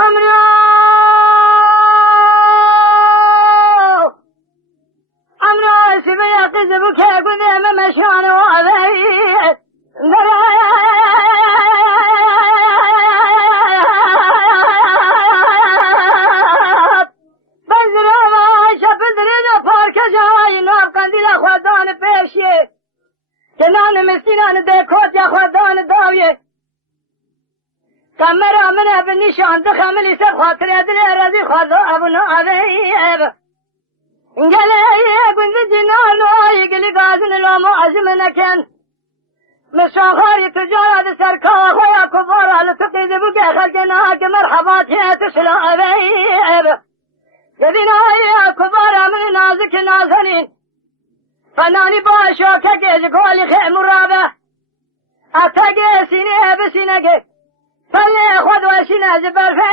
امرو سبيا قذبو كيكو ديما مشان وعذي بزر ما شفت ريدا پارك جاي ناب قنديل خودان پیشي کنان مسكينان ديكوت يا خودان داوية كاميرا منه بالنشان دخملي سب خاطر يدري رزي خاطر ابو عذيب قال كنت جنان يقلي قازن لو معزم نكن مشاخر تجارة سركا خويا كبار على تقيد بقى خلقناك مرحبات يا تسلا أبيب يدينا يا كبار من نازك نازنين فناني باشوكا جيز قولي خيم مرابة أتاقي سيني بسينك فلي خذ وسينة زبر